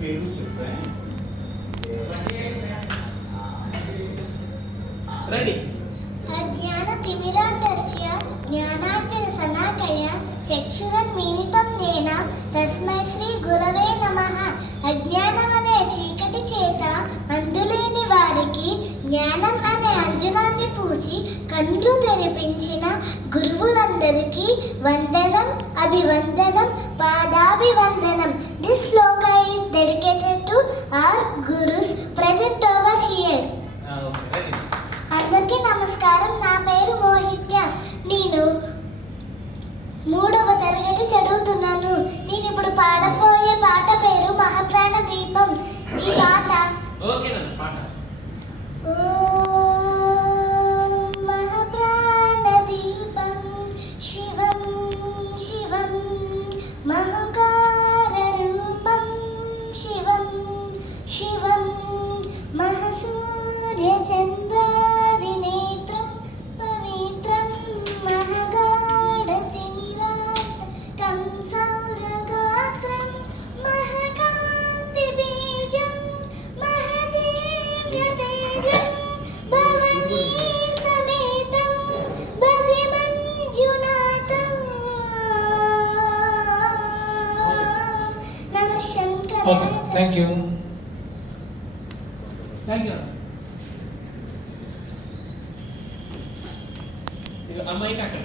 పేరు చెప్పా రెడీ. అజ్ఞానతిమిరాంధస్య జ్ఞానాంజన శలాకయ చక్షురున్మీలితం యేన తస్మై శ్రీ గురవే నమః. అజ్ఞానమనే చీకటి చేత అందులేని వారికి జ్ఞానం అనే అంజనాన్ని పూసి కన్నులు తెరిపించిన గురువులందరికీ వందనం, అభివందనం, పాదాభివందనం. This sloka is dedicated to our gurus present over here. అందరికీ నమస్కారం. నా పేరు మోహిత్య. నేను 3వ తరగతి చదువుతున్నాను. నేను ఇప్పుడు పాడబోయే పాట పేరు మహాప్రాణ దీపం. ఈ పాట మహాప్రాణ దీపం శివం శివం మహంకార రూపం శివం శివం మహసూర్య చంద్రాదినేత్రం పవిత్రం మహగాఢతిమిరాంతకం సౌరగాత్రం మహకాంతి బీజం మహదీర్ఘతేజం భవనీ సమేతం భజే మంజునాథం. నమః శంకరాయ. Okay, thank you. అమ్మాయికి అక్కడ